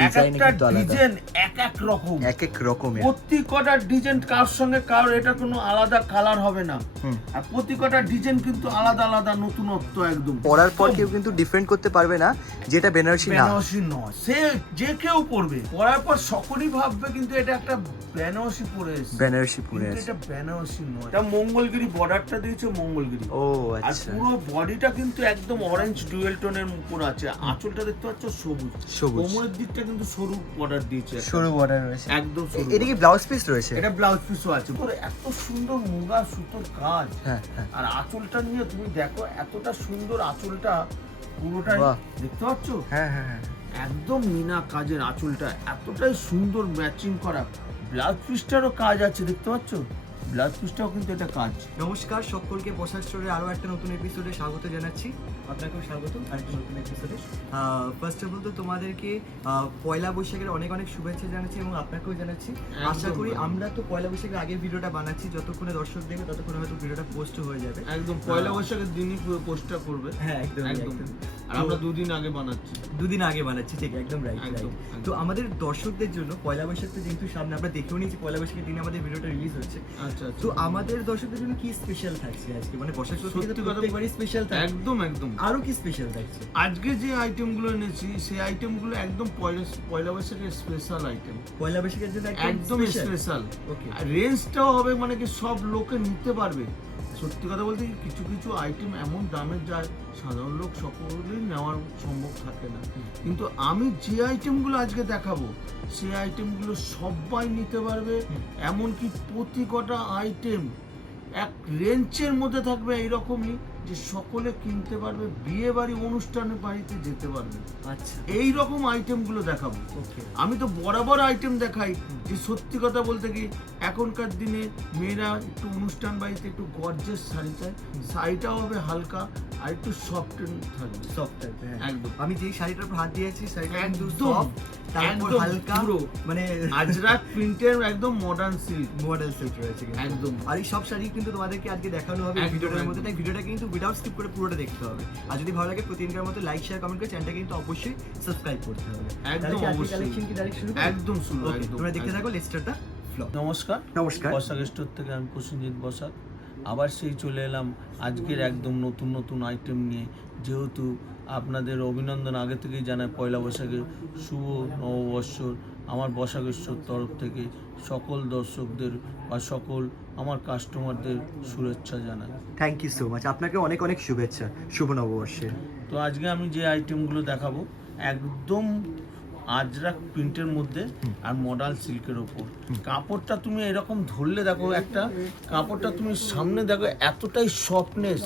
Design কিন্তু আলাদা, design এক এক রকমের। প্রতি কটা ডিজাইন কার সঙ্গে কার এটা কোনো আলাদা কালার হবে না। আর প্রতি কটা ডিজাইন কিন্তু আলাদা আলাদা নতুনত্ব একদম। পরার পর কেউ কিন্তু ডিফারেন্ট করতে পারবে না যেটা বেনারসি না। বেনারসি নয়, সে যে কেউ পরবে, পরার পর সকলেই ভাববে কিন্তু এটা একটা বেনারসি পরে এসেছে। বেনারসি পরে কিন্তু আছে। এটা বেনারসি নয়, এটা মঙ্গলগিরি বর্ডারটা দিয়েছে মঙ্গলগিরি। ও আর আচ্ছা, পুরো বডিটা কিন্তু একদম অরেঞ্জ ডুয়েল টোনের উপর আছে। আঁচলটা দেখতে পাচ্ছ সবুজ, সবুজ। কোমরের দিকটা কিন্তু সরু বর্ডার দিয়েছে, সরু বর্ডার রয়েছে একদম সরু। এটা কি ব্লাউজ পিস রয়েছে? এটা ব্লাউজ পিসও আছে। পুরো এত সুন্দর মুগা সুতোর কাজ। হ্যাঁ হ্যাঁ। আর আঁচলটা নিয়ে তুমি দেখো, এতটা সুন্দর আঁচলটা পুরোটাই বাহ। দেখতে পাচ্ছ, হ্যাঁ হ্যাঁ হ্যাঁ। একদম মিনা কাজের আঁচলটা, এতটাই সুন্দর ম্যাচিং করা। ব্লাউজ পিসটারও কাজ আছে দেখতে পাচ্ছ, ব্লাউজ পিসটাও কিন্তু এটা কাজ। নমস্কার সকলকে, পোশাক স্টোরে আরও একটা নতুন এপিসোডে স্বাগত জানাচ্ছি। আপনাকেও স্বাগত আরেকটা নতুন এপিসোডে। ফার্স্ট অফ অল তো তোমাদেরকে পয়লা বৈশাখের অনেক অনেক শুভেচ্ছা জানাচ্ছি এবং আপনাকেও জানাচ্ছি। আশা করি আমরা তো পয়লা বৈশাখের আগের ভিডিওটা বানাচ্ছি, যতক্ষণে দর্শক দেখবে ততক্ষণে হয়তো ভিডিওটা পোস্ট হয়ে যাবে। একদম পয়লা বৈশাখের দিনই পোস্টটা করবে। হ্যাঁ একদম একদম। একদম। আর আমরা দুদিন আগে বানাচ্ছি। দুদিন আগে বানাচ্ছি, ঠিক একদম রাইট। একদম, তো আমাদের দর্শকদের জন্য পয়লা বৈশাখ তো যেহেতু সামনে, আমরা দেখেও নিয়েছি পয়লা বৈশাখের দিনে আমাদের ভিডিওটা রিলিজ হচ্ছে। আচ্ছা তো আমাদের দর্শকদের জন্য কি স্পেশাল থাকছে আজকে, মানে পোশাক স্টোর থেকে তো সত্যি কথা প্রত্যেকবারই স্পেশাল থাকে, একদম একদম। আরো কি স্পেশাল থাকছে? আজকে যে আইটেমগুলো এনেছি সেই আইটেমগুলো একদম পয়লা বৈশাখের স্পেশাল আইটেম, পয়লা বৈশাখের জন্য একদম স্পেশাল। ওকে। আর রেঞ্জটাও হবে মানে কি সব লোকে নিতে পারবে। সত্যি কথা বলতে কি, কিছু কিছু আইটেম এমন দামের যায় সাধারণ লোক সকলেই নেওয়ার সম্ভব থাকে না। কিন্তু আমি যে আইটেমগুলো আজকে দেখাবো সেই আইটেমগুলো সবাই নিতে পারবে। এমনকি প্রতি কটা আইটেম এক রেঞ্জের মধ্যে থাকবে এইরকমই, যে সকলে কিনতে পারবে, বিয়ে বাড়ি অনুষ্ঠানে বাড়িতে যেতে পারবে। আচ্ছা এই রকম আইটেমগুলো দেখাবো। ওকে। আমি তো বরাবর আইটেম দেখাই, যে সত্যি কথা বলতে কি এখনকার দিনে মেয়েরা একটু অনুষ্ঠান বাড়িতে একটু গর্জেস শাড়ি চায়, শাড়িটাও হবে হালকা আর একটু সফট থাকবে। সফট টাইপ, হ্যাঁ একদম। আমি যেই শাড়িটার উপর হাত দিয়েছি শাড়িটা কিন্তু একদম, সফট, তারপর একদম হালকা পুরো মানে আজরাক প্রিন্টের একদম মডার্ন সিল্ক। মডেল সিল্ক রয়েছে কিন্তু। একদম। আর এই সব শাড়ি কিন্তু তোমাদেরকে আজকে দেখানো হবে একদম, ভিডিওটার মধ্যে, একদম। তাই ভিডিওটা কিন্তু উইদাউট স্কিপ করে পুরোটা দেখতে হবে। আর যদি ভালো লাগে প্রতিদিনকার মতো লাইক শেয়ার কমেন্ট করে চ্যানেলটা কিন্তু অবশ্যই সাবস্ক্রাইব করতে হবে। একদম অবশ্যই। কালেকশন কি ডাইরেক্ট শুরু করব? একদম শুরু, Okay, একদম। তোমরা দেখতে থাকো, লেটস স্টার্ট দ্য ভ্লগ। নমস্কার, নমস্কার। বসাক স্টোর থেকে আমি প্রসেনজিৎ বসাক আবার সেই চলে এলাম আজকের একদম নতুন নতুন আইটেম নিয়ে। যেহেতু আপনাদের অভিনন্দন আগে থেকেই জানাই, পয়লা বৈশাখের শুভ নববর্ষর আমার বসাক স্টোর তরফ থেকে সকল দর্শকদের বা সকল আমার কাস্টমারদের শুভেচ্ছা জানাই। থ্যাংক ইউ সো মাচ, আপনাকে অনেক অনেক শুভেচ্ছা শুভ নববর্ষের। তো আজকে আমি যে আইটেমগুলো দেখাবো একদম আজরাক প্রিন্টের মধ্যে আর মডাল সিল্কের ওপর। কাপড়টা তুমি এরকম ধরলে দেখো, একটা কাপড়টা তুমি সামনে দেখো, এতটাই সফটনেস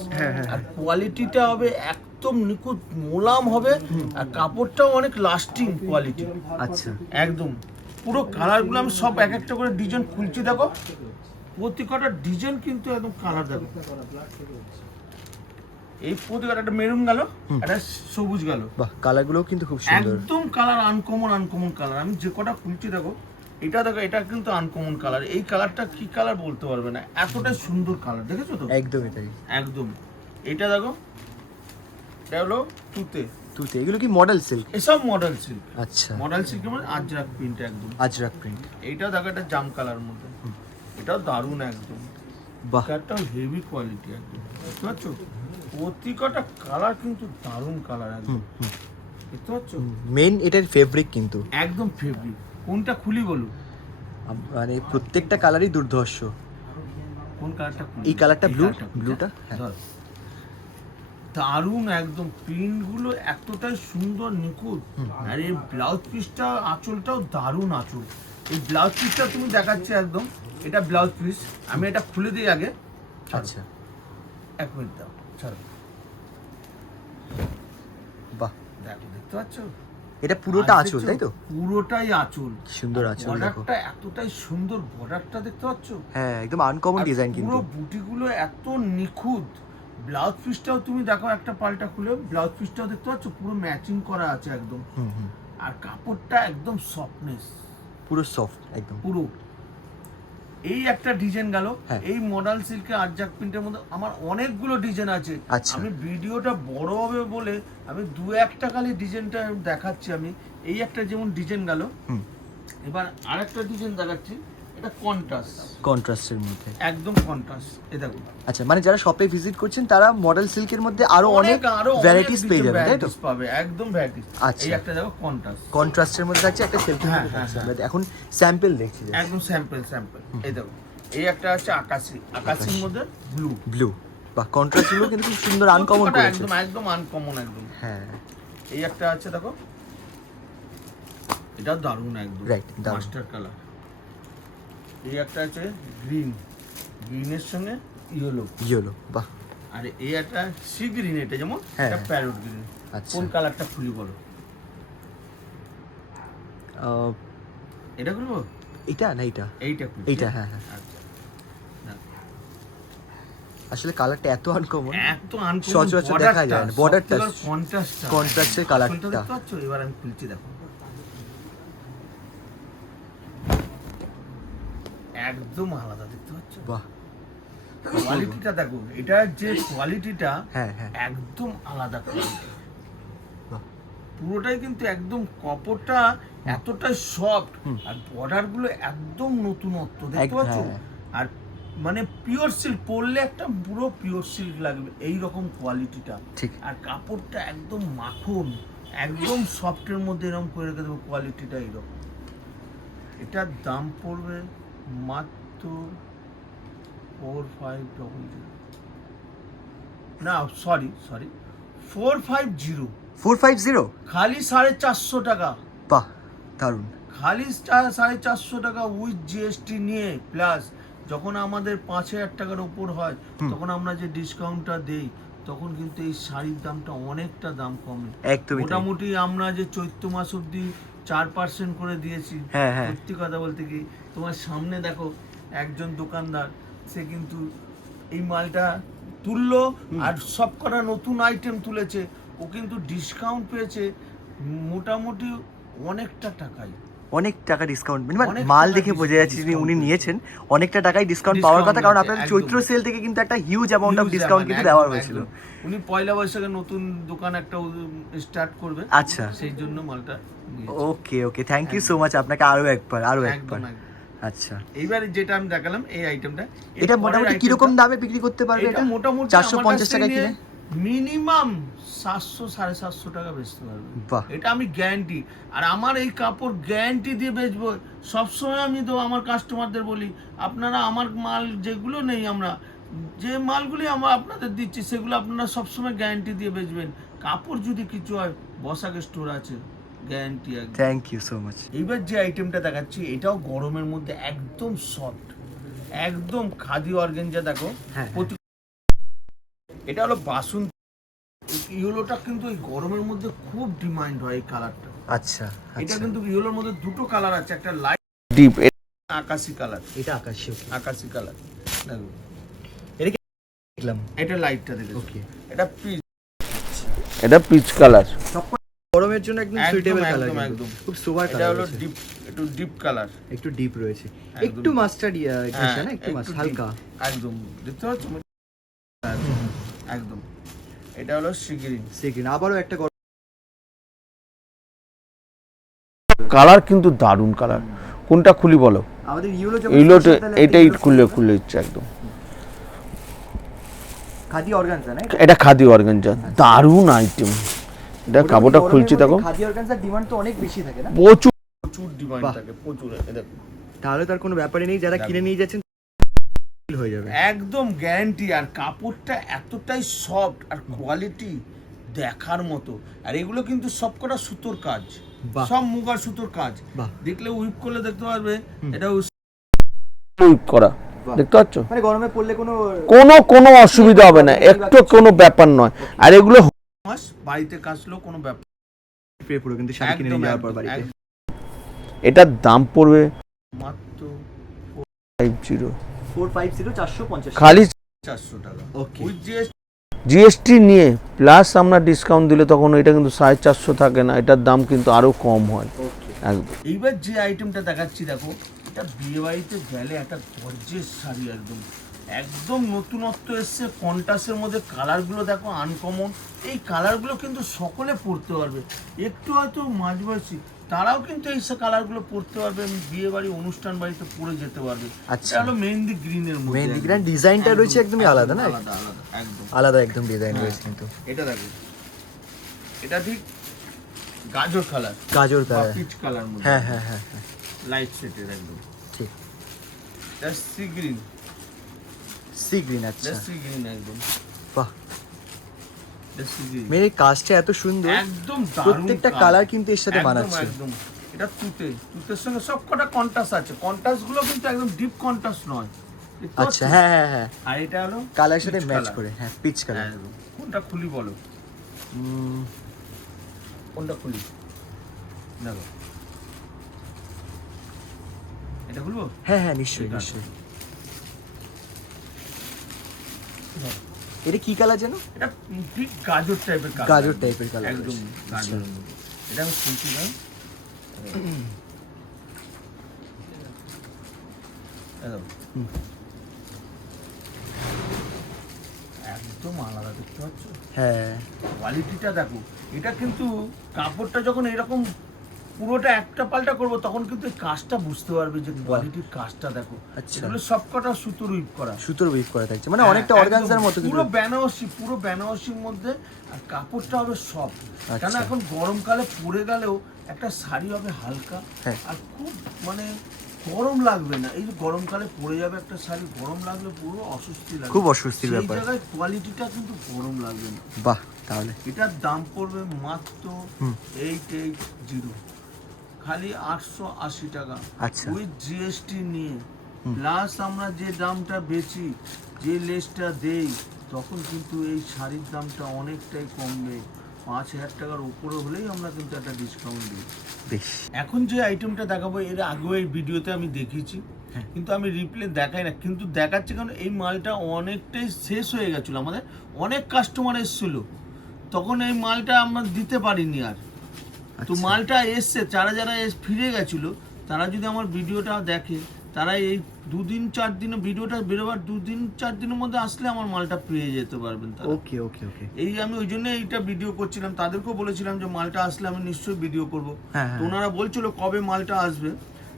আর কোয়ালিটিটা হবে একদম নিখুঁত মোলাম হবে। আর কাপড়টাও অনেক লাস্টিং কোয়ালিটি। আচ্ছা একদম পুরো কালারগুলো আমি সব এক একটা করে ডিজাইন খুলছি, দেখো প্রতি কটা ডিজাইন কিন্তু একদম কালার দেখো। এই প্রতি কটা, একটা মেরুন গেল, একটা সবুজ গেল, বাহ, কালারগুলোও কিন্তু খুব সুন্দর। একদম কালার আনকমন কালার। আমি যে কটা খুলছি দেখো, এটা দেখো, এটা কিন্তু আনকমন কালার। এই কালারটা কি কালার বলতে পারবে না, এতটাই সুন্দর কালার, দেখেছো তো? একদমই তাই। একদম। এটা দেখো, এটা হলো তুতে। তুতে এগুলো কি মডেল সিল্ক? এসব মডেল সিল্ক। আচ্ছা, মডেল সিল্ক মানে আজরাক প্রিন্ট একদম। আজরাক প্রিন্ট। এইটাও দেখো, একটা জাম কালার মধ্যে, এটাও দারুণ একদম। বাহ, কালারটাও হেভি কোয়ালিটি একদম, বুঝতে পারছো? প্রতি কটা কালার কিন্তু দারুণ কালার একদম, বুঝতে পারছো? মেন এটার ফেব্রিক কিন্তু একদম ফেব্রিক। কোনটা খুলি বলো? মানে প্রত্যেকটা কালারই দুর্ধর্ষ। কোন কালারটা খুলি? এই কালারটা ব্লু, কালারটা খুলি। ব্লুটা হ্যাঁ। ধর। দারুণ একদম, প্রিন্টগুলো এতটাই সুন্দর নিখুঁত। আর এই ব্লাউজ পিসটা, আঁচলটাও দারুণ আঁচল। এই ব্লাউজ পিসটা তুমি দেখাচ্ছে একদম, এটা ব্লাউজ পিস। আমি এটা খুলে দিই আগে। আচ্ছা, এক মিনিট দাও, ছাড়ো। বাহ, দেখো, দেখতে পাচ্ছ? এটা পুরোটা আর আঁচল দেখছো? তাই তো? পুরোটাই আঁচল। কি সুন্দর আঁচল দেখো। বর্ডারটা এতটাই সুন্দর, বর্ডারটা দেখতে পাচ্ছ? হ্যাঁ, একদম আনকমন আর ডিজাইন কিন্তু। পুরো বুটিগুলো এত নিখুঁত। ব্লাউজ পিসটাও তুমি দেখো, একটা পাল্টা খুলে ব্লাউজ পিসটাও দেখতে পাচ্ছ, পুরো ম্যাচিং করা আছে একদম। আর কাপড়টা একদম সফটনেস, পুরো সফট একদম। পুরো। এই একটা ডিজাইন গেল। হ্যাঁ। এই মডাল সিল্কে আরজাক প্রিন্টের মধ্যে আমার অনেকগুলো ডিজাইন আছে। আচ্ছা। আমি ভিডিওটা বড় হবে বলে আমি দু একটা খালি ডিজাইনটা দেখাচ্ছি আমি। এই একটা যেমন ডিজাইন গেল, হুম। এবার আরেকটা ডিজাইন দেখাচ্ছি, এটা কন্ট্রাস্ট, কন্ট্রাস্টের মধ্যে। একদম কন্ট্রাস্ট। এই দেখো, আচ্ছা, মানে যারা শপে ভিজিট করছেন তারা মডেল সিল্কের মধ্যে আরো অনেক ভ্যারাইটিস পেয়ে যাবে, তাই তো? পাবে, একদম ভ্যারাইটিস। আচ্ছা। এই একটা দেখো কন্ট্রাস্ট, কন্ট্রাস্টের মধ্যে আছে একটা সেলফি। হ্যাঁ, হ্যাঁ, আমরা এখন স্যাম্পল দেখছি। একদম স্যাম্পল। এই দেখো, এই একটা আছে আকাশি, আকাশির মধ্যে ব্লু। ব্লু বা কন্ট্রাস্ট গুলো কিন্তু খুব সুন্দর আনকমন করেছে। একদম একদম আনকমন একদম। হ্যাঁ, এই একটা আছে দেখো, এটা দারুণ একদম, Right, দারুণ। Master colour. এই একটা আছে গ্রিন, গ্রিনের সঙ্গে ইয়েলো। বাহ। আর এই একটা সি গ্রিন, এটা যেমন হ্যাঁ, এটা হ্যাঁ। Parrot green. আচ্ছা। কোন কালারটা খুলি বলো? এটা খুলবো? এটা না এটা? এইটা খুলি। এইটা, হ্যাঁ, হ্যাঁ। আচ্ছা, আসলে কালারটা এত আনকমন, এত আনকমন, সচরাচর দেখা যায় না। বর্ডারটা কন্ট্রাস্টটা, কন্ট্রাস্টের কালারটা। দেখতে পাচ্ছ? এবার আমি খুলছি, দেখো একদম আলাদা, দেখতে পাচ্ছ? বাহ। কোয়ালিটিটা দেখো, এটার যে কোয়ালিটিটা, হ্যাঁ, হ্যাঁ। একদম আলাদা কোয়ালিটি। বাহ। পুরোটাই কিন্তু একদম কাপড়টা এতটা সফট, আর বর্ডার গুলো একদম নতুনত্ব, দেখতে পাচ্ছ? হ্যাঁ। আর মানে পিওর সিল্ক, পরলে একটা পুরো পিওর সিল্ক লাগবে, এই রকম কোয়ালিটিটা। ঠিক। আর কাপড়টা একদম মাখন, একদম সফটের মধ্যে এরকম করে রেখে দেবো, কোয়ালিটিটা এইরকম। এটার দাম পড়বে মাত্র 4500, না সরি 450, 450? খালি 450 টাকা। বাহ, দারুণ। খালি 450 টাকা উইথ জিএসটি নিয়ে, প্লাস যখন আমাদের 5000 টাকার উপর হয় তখন আমরা যে ডিসকাউন্টটা দেই, তখন কিন্তু এই শাড়ির দামটা অনেকটা দাম কমে। একদমই তাই। মোটামুটি আমরা যে চৈত্র মাস অব্দি 4% করে দিয়েছি। হ্যাঁ, হ্যাঁ। সত্যি কথা বলতে কি, তোমার সামনে দেখো একজন দোকানদার, সে কিন্তু এই মালটা তুললো, আর সব কটা নতুন আইটেম তুলেছে, ও কিন্তু ডিসকাউন্ট পেয়েছে মোটামুটি অনেকটা টাকাই। অনেক টাকা ডিসকাউন্ট, মানে অনেক মাল টাকা দেখে বোঝা যাচ্ছে যে discount উনি পেয়েছে। নিয়েছেন অনেকটা টাকায় ডিসকাউন্ট পাওয়ার কথা, কারণ Discount আপনাদের আছে, চৈত্র একদম। সেল থেকে কিন্তু একটা huge amount of Huge discount amount, কিন্তু একদম, দেওয়া হয়েছিল। একদম। উনি পয়লা বৈশাখে নতুন দোকান একটা স্টার্ট করবে, আচ্ছা। সেই জন্য মালটা নিয়েছি। ওকে, ওকে, থ্যাংক ইউ সো মাচ আপনাকে আরো একবার। একদম। আচ্ছা, এইবারে যেটা আমি দেখালাম এই আইটেমটা, এটা মোটামুটি কিরকম দামে বিক্রি করতে পারবে? এটা মোটামুটি 450 টাকা কিনে মিনিমাম 700-750 টাকা বেচতে পারবে। বাহ। এটা আমি গ্যারান্টি, আর আমার এই কাপড় গ্যারান্টি দিয়ে বেচবো। সবসময় আমি তো আমার কাস্টমারদের বলি, আপনারা আমার মাল যেগুলো নেই, আমরা যে মালগুলি আমরা আপনাদের দিচ্ছি, সেগুলো আপনারা সবসময় গ্যারান্টি দিয়ে বেচবেন। কাপড় যদি কিছু হয়, বসাকে স্টোর আছে, গ্যারান্টি একদম। Thank you so much. এইবার যে আইটেমটা দেখাচ্ছি, এটাও গরমের মধ্যে একদম সফট, একদম খাদি অর্গানজা। দেখো, হ্যাঁ, এটা হলো বাসন্তী। ইয়েলোটা কিন্তু এই গরমের মধ্যে খুব ডিমান্ড হয়, এই কালারটা। আচ্ছা, এটা আচ্ছা। কিন্তু ইয়েলোর মধ্যে দুটো কালার আছে, একটা লাইট ডিপ, আকাশি কালার, এটা আকাশী। আকাশি কালার। দেখো, দেখলাম। এটা লাইটটা দেখো, ওকে। এটা পিচ, এটা পিচ কালার। গরমের জন্য একদম একদম, সুইটেবল কালার, একদম, একদম। খুব সোবার এটা কালার। হলো ডিপ, একটু ডিপ কালার, একটু ডিপ রয়েছে, একদম। একটু মাস্টার্ড ঘেঁষা না, একটু একটু হালকা। deep, একদম দেখতে পাচ্ছ, একদম। এটা হলো সিগ্রিন, সেকেন্ড আবারও একটা কালার কিন্তু দারুণ কালার। কোনটা খুলি বলো? আমাদের ইউলো ইলোটে, এটাই খুলে ইচ্ছে একদম। খাদি অর্গানজা না? এটা খাদি অর্গানজা, দারুণ আইটেম। এটা কাপড়টা খুলছি, দেখো খাদি অর্গানজার ডিমান্ড তো অনেক বেশি থাকে না? প্রচুর প্রচুর ডিমান্ড থাকে, প্রচুর। দেখো, তাহলে তার কোনো ব্যাপারই নেই, যারা কিনে নিয়ে যাচ্ছেন হয়ে যাবে একদম গ্যারান্টি। আর কাপড়টা এতটাই সফট, আর কোয়ালিটি দেখার মতো। আর এগুলো কিন্তু সবকটা সুতোর কাজ, বাহ। সব মুগার সুতোর কাজ। বাহ। দেখলে উইপ করলে দেখতে পারবে, এটা উইপ করা, দেখতে পাচ্ছ? মানে গরমে পড়লে কোনো অসুবিধা হবে না, একটু কোনো ব্যাপার নয়। আর এগুলো মাস বাড়িতে কাচলেও কোনো ব্যাপার। পুরো কিন্তু শাড়ি কিনে নিয়ে যাওয়ার পর বাড়িতে। এটার দাম পড়বে মাত্র 450, 450 খালি 400 টাকা। ওকে। উইথ জিএসটি নিয়ে, প্লাস আমরা ডিসকাউন্ট দিলে তখন এটা কিন্তু 450 থাকে না, এটার দাম কিন্তু আরো কম হয়। ওকে। একদম। এইবার যে আইটেমটা দেখাচ্ছি, দেখো, এটা বিয়ে বাড়িতে গেলে একটা গর্জিয়াস শাড়ি, একদম একদম নতুনত্ব এসছে। কন্ট্রাস্টের মধ্যে কালারগুলো দেখো আনকমন। এই কালারগুলো কিন্তু সকলে পরতে পারবে, একটু হয়তো মাঝবয়সী তারাও কিন্তু এই কালারগুলো পরতে পারবে, বিয়ে বাড়ি অনুষ্ঠান বাড়িতে পরে যেতে পারবে। আচ্ছা। এটা হলো মেহেন্দি গ্রিনের মধ্যে, মেহেন্দি গ্রিন ডিজাইনটা রয়েছে একদমই আলাদা না, আলাদা আলাদা একদম আলাদা একদম ডিজাইন রয়েছে কিন্তু। এটা দেখো, এটা ঠিক গাজর কালার, গাজর কালার, পিচ কালার মধ্যে, হ্যাঁ হ্যাঁ হ্যাঁ হ্যাঁ লাইট সেটের একদম। ঠিক। এটা সি গ্রিন, সি গ্রিন, আচ্ছা সি গ্রিন একদম, বাহ। এটা সি গ্রিন মেরে কাজটা এত সুন্দর, একদম দারুণ প্রত্যেকটা কাজ। কালার কিন্তু এর সাথে একদম, মানাচ্ছে। একদম। এটা তুতের সঙ্গে সব কটা কন্ট্রাস্ট আছে, কন্ট্রাস্ট গুলো কিন্তু একদম ডিপ কন্ট্রাস্ট নয়, দেখতে আচ্ছা, পাচ্ছ? হ্যাঁ হ্যাঁ হ্যাঁ, আর এটা হলো কালার সাথে peach ম্যাচ color। করে, হ্যাঁ পিচ কালার। একদম। কোনটা খুলি বলো, কোনটা খুলি দেখো, এটা খুলবো? হ্যাঁ হ্যাঁ নিশ্চয়ই এটা। নিশ্চয়ই। এটা কি কালার যেন? এটা ঠিক গাজর টাইপের কালার, গাজর টাইপের কালার একদম রয়েছে। গাজরের মধ্যে। এটা আমি খুলছি না, হুম। একদম আলাদা, দেখতে পাচ্ছ হ্যাঁ কোয়ালিটিটা দেখো। এটা কিন্তু কাপড়টা যখন এরকম পুরোটা একটা পাল্টা করবো তখন কিন্তু এই কাজটা বুঝতে পারবে যে কোয়ালিটির কাজটা দেখো। আচ্ছা। এগুলো সবকটা সুতোর উইভ করা, সুতোর উইভ করা থাকছে, মানে হ্যাঁ, অনেকটা একদম অর্গানজার মতো কিন্তু। পুরো বেনারসির মধ্যে, আর কাপড়টা হবে সফট। আচ্ছা। কেন এখন গরমকালে পরে গেলেও একটা শাড়ি হবে হালকা, হ্যাঁ। আর খুব মানে গরম লাগবে না। এই যে গরমকালে পরে যাবে একটা শাড়ি, গরম লাগলে পুরো অস্বস্তি লাগবে, খুব অস্বস্তির সেই ব্যাপার। জায়গায় কোয়ালিটিটা কিন্তু গরম লাগবে না। বাহ, তাহলে এটার দাম পড়বে মাত্র হুম। 880, খালি 880 টাকা, আচ্ছা। উইথ জিএসটি নিয়ে। হুম। প্লাস আমরা যে দামটা বেচি, যে লেসটা দেই, তখন কিন্তু এই শাড়ির দামটা অনেকটাই কমবে। 5000 টাকার উপরে হলেই আমরা কিন্তু একটা ডিসকাউন্ট দিই। বেশ। এখন যে আইটেমটা দেখাবো, এর আগেও এই ভিডিওতে আমি দেখিয়েছি, কিন্তু আমি রিপ্লে দেখাই না, কিন্তু দেখাচ্ছি কারণ এই মালটা অনেকটাই শেষ হয়ে গেছিলো, আমাদের অনেক কাস্টমার এসেছিল, তখন এই মালটা আমরা দিতে পারিনি আর। তো আচ্ছা। মালটা এসছে, যারা যারা ফিরে গেছিল, তারা যদি আমার ভিডিওটা দেখে, তারা এই 2-4 দিনে ভিডিওটা বেরোবার 2-4 দিনের মধ্যে আসলে আমার মালটা পেয়ে যেতে পারবেন তারা। ওকে ওকে ওকে। এই আমি ওই জন্য এইটা ভিডিও করছিলাম, তাদেরকেও বলেছিলাম যে মালটা আসলে আমি নিশ্চয়ই ভিডিও করব। হ্যাঁ, তো হ্যাঁ। ওনারা বলছিল কবে মালটা আসবে,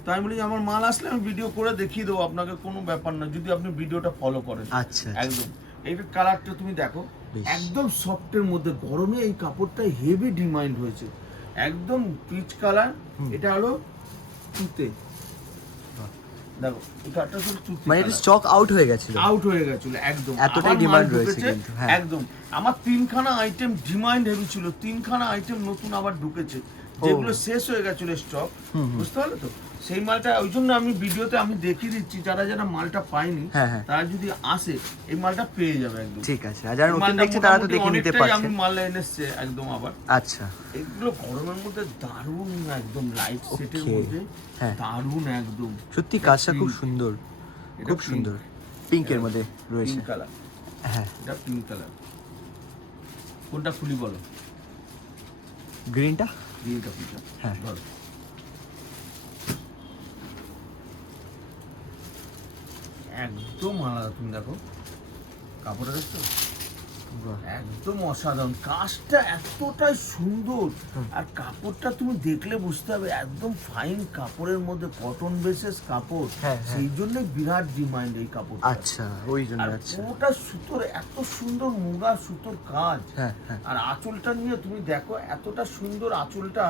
তো আমি বলি যে আমার মাল আসলে আমি ভিডিও করে দেখিয়ে দেবো আপনাকে, কোনো ব্যাপার না, যদি আপনি ভিডিওটা ফলো করেন। আচ্ছা। একদম। এই কালারটা তুমি দেখো, বেশ। একদম সফটের মধ্যে, গরমে এই কাপড়টা হেভি ডিমান্ড হয়েছে, একদম পিচ কালার। এটা হলো তুতে, দেখো এই কালারটা হলো তুতে, মানে এটা স্টক আউট হয়ে গেছিল। আউট হয়ে গেছিল একদম, এতটাই আবার demand মাল রয়েছে ঢুকেছে, কিন্তু, হ্যাঁ। একদম। আমার 3খানা আইটেম ডিমান্ড হেভি ছিল, 3খানা আইটেম নতুন আবার ঢুকেছে, যেগুলো শেষ হয়ে গেছিল স্টক, বুঝতে পারলে তো? সেই মালটা ওই জন্য আমি ভিডিওতে আমি দেখিয়ে দিচ্ছি, যারা যারা মালটা পায়নি, হ্যাঁ, হ্যাঁ। তারা যদি আসে এই মালটা পেয়ে যাবে একদম। ঠিক আছে, আর যারা এই নতুন মালটা দেখছে তারা তো মোটামুটি দেখে নিতে অনেকটাই পারছে। আমি মাল এনেছে একদম আবার। আচ্ছা। এগুলো গরমের মধ্যে দারুণ, একদম লাইট সেটের Okay, মধ্যে হ্যাঁ। দারুণ একদম। সত্যি কাজটা খুব pink, সুন্দর, এটা খুব pink, সুন্দর। পিঙ্কের মধ্যে রয়েছে। পিঙ্ক কালার, হ্যাঁ। এটা পিঙ্ক কালার। কোনটা খুলি বলো? গ্রিনটা? গ্রিনটা খুলটা, হ্যাঁ। ধরো। একদম আলাদা, তুমি দেখো কাপড়টা, দেখছো বাহ। একদম অসাধারণ, কাজটা এতটাই সুন্দর, আর কাপড়টা তুমি দেখলে বুঝতে হবে একদম ফাইন কাপড়ের মধ্যে, কটন বেসেস কাপড়, হ্যাঁ, হ্যাঁ। সেই জন্যই বিরাট ডিমান্ড এই কাপড়। আচ্ছা, ওই জন্য। আর আচ্ছা। পুরোটা সুতোর, এত সুন্দর মুগা সুতোর কাজ। হ্যাঁ হ্যাঁ। আর আঁচলটা নিয়ে তুমি দেখো, এতটা সুন্দর আঁচলটা,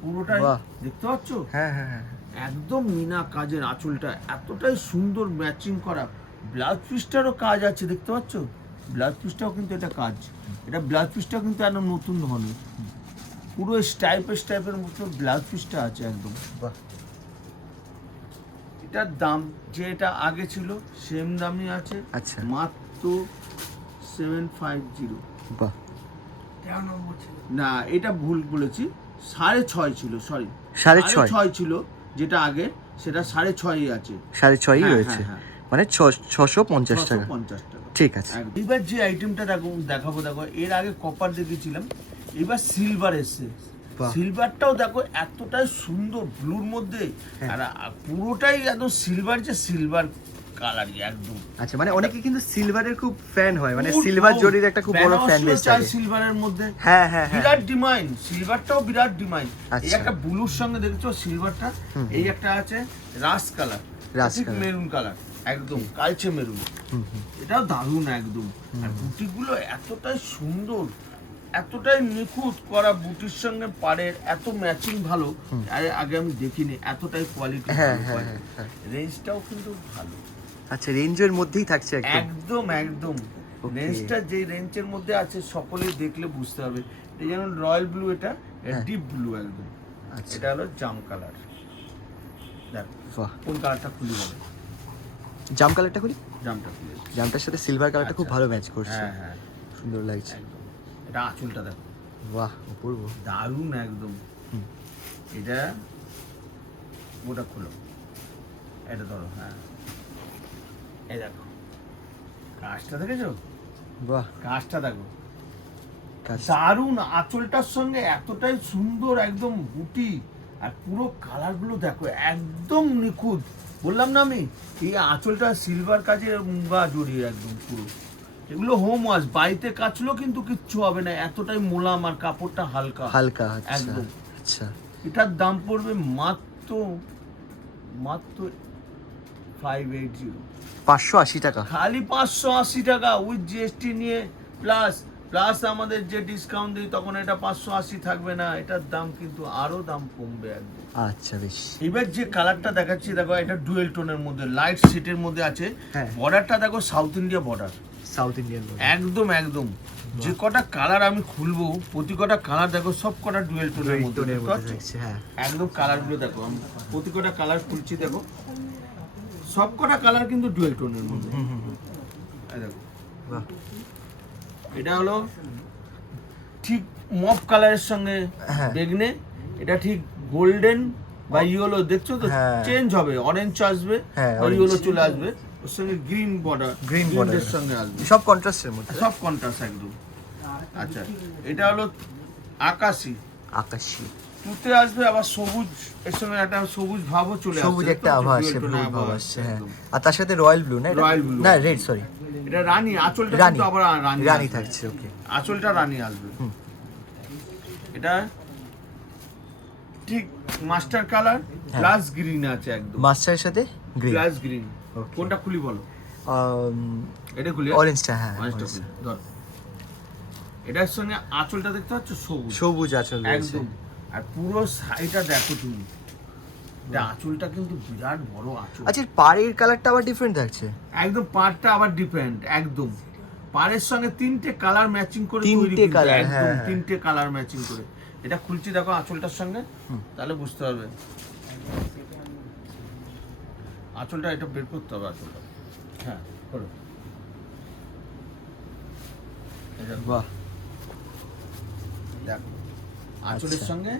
পুরোটাই বাহ। দেখতে পাচ্ছ, হ্যাঁ হ্যাঁ হ্যাঁ। একদম মিনা কাজের আঁচলটা, এতটাই সুন্দর ম্যাচিং করা। ব্লাউজ পিসটারও কাজ আছে, দেখতে পাচ্ছ, ব্লাউজ পিসটাও কিন্তু এটা কাজ, এটা ব্লাউজ পিসটাও কিন্তু একদম নতুন ধরনের, পুরো স্টাইপের মতো ব্লাউজ পিসটা আছে একদম। বাহ। এটার দাম যে এটা আগে ছিল সেম দামই আছে, আচ্ছা। মাত্র 750। বাহ। না, এটা ভুল বলেছি, 6.5 ছিল, সরি, 6.5 6.5 ছিল যেটা আগে, সেটা 6.5 আছে, 6.5 হ্যাঁ, রয়েছে, হ্যাঁ, মানে 650 টাকা। 650 টাকা। ঠিক আছে। একদম। এবার যে আইটেমটা দেখাবো, এর আগে কপার দেখেছিলাম, এবার সিলভার এসছে। বাহ। সিলভারটাও দেখো এতটাই সুন্দর ব্লুর মধ্যে, হ্যাঁ। আর পুরোটাই একদম সিলভার, যে সিলভার কালারই একদম। আচ্ছা, মানে অনেকে কিন্তু সিলভারের খুব ফ্যান হয়, মানে খুব সিলভার খুব। জরির একটা খুব বড় ফ্যান বেস চাই থাকে। সিলভারের মধ্যে। হ্যাঁ হ্যাঁ হ্যাঁ। বিরাট ডিমান্ড, সিলভারটাও বিরাট ডিমান্ড। এই আচ্ছা। একটা ব্লুর সঙ্গে দেখছো সিলভারটা, এই একটা আছে রাস কালার, রাস ঠিক কালার। মেরুন কালার, একদম কালচে মেরুন। এটাও দারুণ একদম। আর বুটিগুলো এতটাই সুন্দর, এতটাই নিখুঁত করা, বুটির সঙ্গে পাড়ের এত ম্যাচিং ভালো, আগে আমি দেখিনি এতটাই কোয়ালিটি। হ্যাঁ হ্যাঁ হ্যাঁ। রেঞ্জটাও কিন্তু ভালো, আচ্ছা, রেঞ্জের মধ্যেই থাকছে একদম। একদম একদম। Okay. রেঞ্জটা যে রেঞ্জের মধ্যে আছে সকলেই দেখলে বুঝতে হবে। এই যেমন রয়্যাল ব্লু, এটা হ্যাঁ। ডিপ ব্লু একদম। আচ্ছা, এটা হলো জাম কালার। দেখ বাহ। কোন কালারটা খুলি বলে, জাম কালারটা খুলি। জামটা খুলি। জামটার সাথে সিলভার কালারটা খুব আচ্ছা। ভালো ম্যাচ করছে, হ্যাঁ হ্যাঁ সুন্দর লাগছে। একদম। এটা আঁচলটা দেখো, বাহ, অপূর্ব। দারুণ একদম। হুম। এটা ওটা খুলো, এটা ধরো। হ্যাঁ, এই দেখো কাজটা দেখেছো, বাহ, কাজটা দেখো, কাজ। দারুণ। আঁচলটার সঙ্গে এতটাই সুন্দর একদম বুটি, আর পুরো কালারগুলো দেখো একদম নিখুঁত। বললাম না আমি, এই আঁচলটা সিলভার কাজের মুগা জড়িয়ে একদম পুরো। এগুলো হোম ওয়াশ, বাড়িতে কাচলেও কিন্তু কিচ্ছু হবে না, এতটাই মোলাম আর কাপড়টা হালকা হালকা। আচ্ছা একদম। আচ্ছা। এটার দাম পড়বে মাত্র মাত্র 580, 580 টাকা। খালি 580 টাকা উইথ জিএসটি নিয়ে, প্লাস প্লাস আমাদের যে ডিসকাউন্ট দিই তখন এটা 580 থাকবে না, এটার দাম কিন্তু আরো দাম কমবে একদম। আচ্ছা, বেশ। এবার যে কালারটা দেখাচ্ছি দেখো, এটা ডুয়েল টোনের মধ্যে লাইট শেডের মধ্যে আছে। হ্যাঁ। বর্ডারটা দেখো south India border, south Indian. একদম একদম। যে কটা কালার আমি খুলবো, প্রতি কটা কালার দেখো সব কটা ডুয়েল টোনের মধ্যে, টোনের দেখতে মধ্যে পাচ্ছ? থাকছে, হ্যাঁ। একদম কালারগুলো দেখো, আমি প্রতি কটা কালার খুলছি দেখো, সব কটা কালার কিন্তু ডুয়েল টোনের মধ্যে। এই দেখো, বাহ। এটা হলো ঠিক মফ কালারের সঙ্গে হ্যাঁ। বেগনে, এটা ঠিক গোল্ডেন বা ইয়েলো, দেখছো তো হ্যাঁ। চেঞ্জ হবে, অরেঞ্জ আসবে হ্যাঁ, বা orange। ইয়েলো চলে আসবে, ওর সঙ্গে গ্রিন বর্ডার, গ্রিন বর্ডার সঙ্গে আসবে, সব কন্ট্রাস্টের মধ্যে। সব কন্ট্রাস্ট একদম। আচ্ছা, এটা হলো আকাশি, আকাশী। তুতে আসবে, আবার সবুজ, এর সঙ্গে একটা সবুজ ভাবও চলে আসবে, সবুজ একটা আভা আসছে, dual tone ব্লু আভা ভাব আসছে আসছে, হ্যাঁ। একদম। আর তার সাথে রয়্যাল ব্লু, না? Royal blue। না, রেড, সরি। এটা রানী, আঁচলটা রানী। কিন্তু আবার রানী রানী আসবে। থাকছে, ওকে। আঁচলটা রানী আসবে। হুম। এটা ঠিক মাস্টার কালার প্লাস গ্রিন আছে একদম, মাস্টারের সাথে গ্রিন। Plus green. Okay. কোনটা খুলি বলো, এটা খুলি, অরেঞ্জটা, হ্যাঁ। অরেঞ্জটা orange। খুলি, ধর। এটার সঙ্গে আঁচলটা দেখতে পাচ্ছ সবুজ, সবুজ আঁচল রয়েছে। একদম। আর পুরো শাড়িটা দেখো তুমি, এটা আঁচলটা কিন্তু বিরাট বড় আঁচল। আচ্ছা, পাড়ের কালারটা আবার ডিফারেন্ট থাকছে। একদম পাড়টা আবার ডিফারেন্ট একদম, পাড়ের সঙ্গে তিনটে কালার ম্যাচিং করে তৈরি, তিনটে কিন্তু colour, একদম হ্যাঁ, হ্যাঁ। তিনটে কালার ম্যাচিং করে। এটা খুলছি দেখো আঁচলটার সঙ্গে, তাহলে বুঝতে পারবে। আঁচলটা এটা বের করতে হবে, আঁচলটা, হ্যাঁ করো। এই দেখো, বাহ, দেখো আঁচলের আচ্ছা। সঙ্গে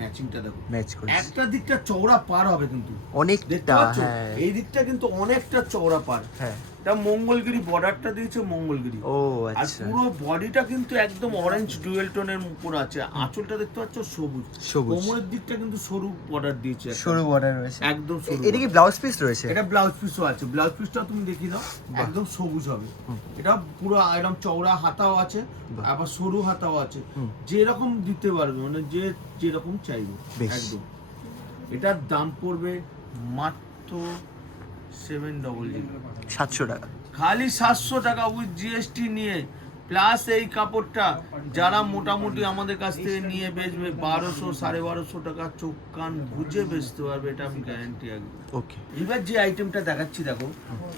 ম্যাচিংটা দেখো, ম্যাচ করছে একটা দিকটা চওড়া পার হবে কিন্তু, দেখতে অনেকটা, পাচ্ছ? হ্যাঁ। এই দিকটা কিন্তু অনেকটা চওড়া পার। হ্যাঁ। এটা মঙ্গলগিরি, বর্ডারটা দিয়েছে মঙ্গলগিরি। ও আর আচ্ছা। পুরো বডিটা কিন্তু একদম অরেঞ্জ ডুয়েল টোনের উপর আছে, আঁচলটা দেখতে পাচ্ছ সবুজ, সবুজ। কোমরের দিকটা কিন্তু সরু বর্ডার দিয়েছে একটা। সরু বর্ডার রয়েছে, একদম সরু এটা কি border। ব্লাউজ পিস রয়েছে? এটা ব্লাউজ পিসও আছে, ব্লাউজ পিসটা তুমি দেখিয়ে দাও, একদম সবুজ হবে। এটা পুরো একদম চওড়া হাতাও আছে, বাহ। আবার সরু হাতাও আছে, হুম। যেরকম দিতে পারবে, মানে যে যেরকম চাইবে বেশ। একদম। এটার দাম পড়বে মাত্র 700, 700 টাকা। খালি 700 টাকা উইথ জিএসটি নিয়ে, প্লাস এই কাপড়টা যারা মোটামুটি আমাদের কাছ থেকে নিয়ে বেচবে 1200 1250 টাকা চোখ কান বুঝে বেচতে পারবে, এটা আমি গ্যারান্টি একদম। ওকে। এবার যে আইটেমটা দেখাচ্ছি দেখো,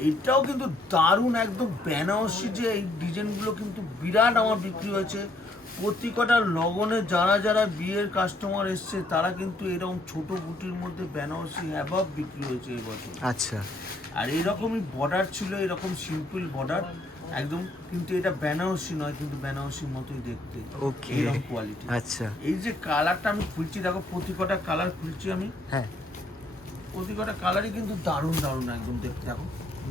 এটাও কিন্তু দারুণ একদম বেনারসি, যে এই ডিজাইনগুলো কিন্তু বিরাট আমার বিক্রি হয়েছে। প্রতি কটা লগনে যারা যারা বিয়ের কাস্টমার এসছে তারা কিন্তু এরকম ছোট বুটির মধ্যে বেনারসি হ্যাভাব বিক্রি হয়েছে এবছর। আচ্ছা, আর এরকমই বর্ডার ছিল, এরকম সিম্পল বর্ডার একদম, কিন্তু এটা বেনারসি নয়, কিন্তু বেনারসির মতোই দেখতে, ওকে। এরকম কোয়ালিটি। আচ্ছা, এই যে কালারটা আমি খুলছি দেখো, প্রতি কটা কালার খুলছি আমি, হ্যাঁ। প্রতি কটা কালারই কিন্তু দারুণ দারুণ একদম দেখতে। দেখো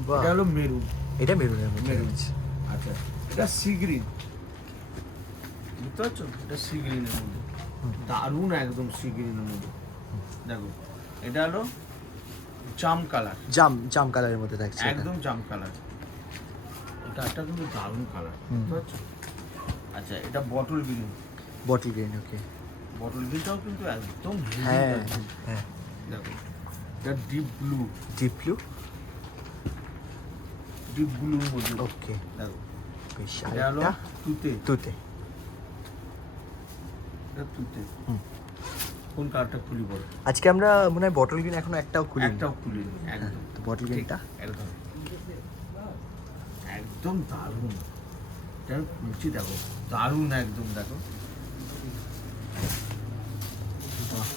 বাহ, এটা হলো মেরুন, এটা মেরুনের মধ্যে মেরুন। রয়েছে। আচ্ছা, এটা সি গ্রিন, বুঝতে পারছো? এটা সি গ্রিনের মধ্যে, দারুণ একদম সি গ্রিনের মধ্যে। দেখো এটা হলো জাম কালার, জাম কালারের মধ্যে থাকছে এটা। একদম জাম কালার। এটা কিন্তু দারুণ কালার, বুঝতে পারছো? আচ্ছা, এটা bottle green. Bottle green, okay. Bottle গ্রিনটাও কিন্তু একদম হ্যাঁ হেভি। হ্যাঁ, দেখো, এটা deep blue, deep blue, deep ব্লুর মধ্যে। ওকে। দেখো, বেশ, এটা হলো আরেকটা তুতে, তুতে। এটা তুতে। হুম। কোন কালারটা খুলি বলো? আজকে আমরা মনে হয় বটল গ্রিন এখনো একটাও খুলিনি। একটাও খুলিনি, একদম। তো বটল গ্রিনটা একদম একদম দারুণ। এটা খুলছি, দেখো দারুণ একদম। দেখো, বাহ,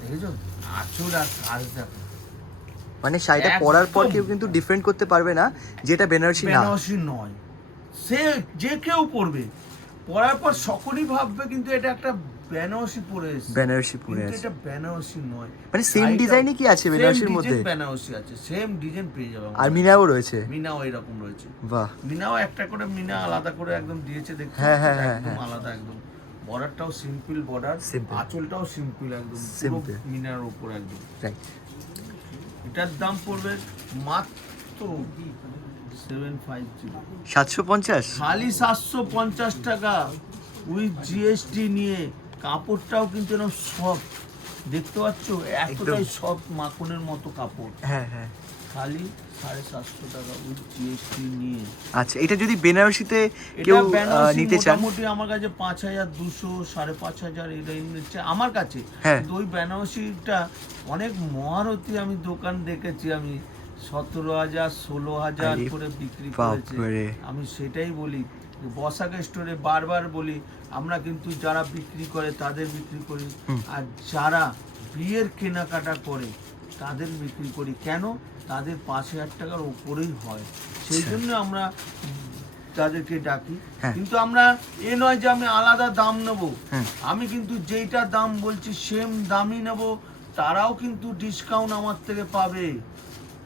দেখেছো আঁচল আর কাজ দেখো। মানে শাড়িটা একদম। পরার পর কেউ কিন্তু ডিফারেন্ট করতে পারবে না যেটা বেনারসি না। বেনারসি নয়, সে যে কেউ পরবে, পরার পর সকলেই ভাববে কিন্তু এটা একটা বেনারসি পরে এসেছে। বেনারসি পরে কিন্তু আছে, এটা বেনারসি নয়। মানে সেম ডিজাইনই কি আছে বেনারসির মধ্যে? বেনারসি আছে, সেম ডিজাইন পেয়ে যাবে। আর মিনাও রয়েছে। মিনাও এরকম রয়েছে। বাহ, মিনাও একটা করে মিনা আলাদা করে একদম দিয়েছে, দেখতে হ্যাঁ, পাচ্ছ? হ্যাঁ, একদম হ্যাঁ। আলাদা একদম। বর্ডারটাও সিম্পল বর্ডার, Simple। আঁচলটাও সিম্পল একদম, পুরো Simple। মিনার উপর একদম। রাইট। এটার দাম পড়বে মাত্র 750, 750। খালি 750 টাকা উইথ জিএসটি নিয়ে। কাপড়টাও কিন্তু এরকম সফট, দেখতে পাচ্ছ? এতটাই সফট, মাখনের মতো কাপড়। হ্যাঁ হ্যাঁ। খালি 750 টাকা উইথ জিএসটি নিয়ে। আচ্ছা, এটা যদি বেনারসিতে এটা কেউ বেনারসি নিতে চান, মোটামুটি আমার কাছে 5200, 5500 এই রেঞ্জ নিচ্ছে আমার কাছে। হ্যাঁ। কিন্তু ওই বেনারসিটা অনেক মহারথী আমি দোকান দেখেছি, আমি 17,000, 16,000 আরে করে বিক্রি বাপরে। করেছে। আমি সেটাই বলি, বসাক স্টোরে বারবার বলি, আমরা কিন্তু যারা বিক্রি করে তাদের বিক্রি করি, আর যারা বিয়ের কেনাকাটা করে তাদের বিক্রি করি। কেন? তাদের 5,000 টাকার উপরেই হয়, সেই জন্য আমরা তাদেরকে ডাকি। হ্যাঁ। কিন্তু আমরা এ নয় যে আমি আলাদা দাম নেব, হুম। আমি কিন্তু যেইটা দাম বলছি সেম দামই নেব, তারাও কিন্তু ডিসকাউন্ট আমার থেকে পাবে।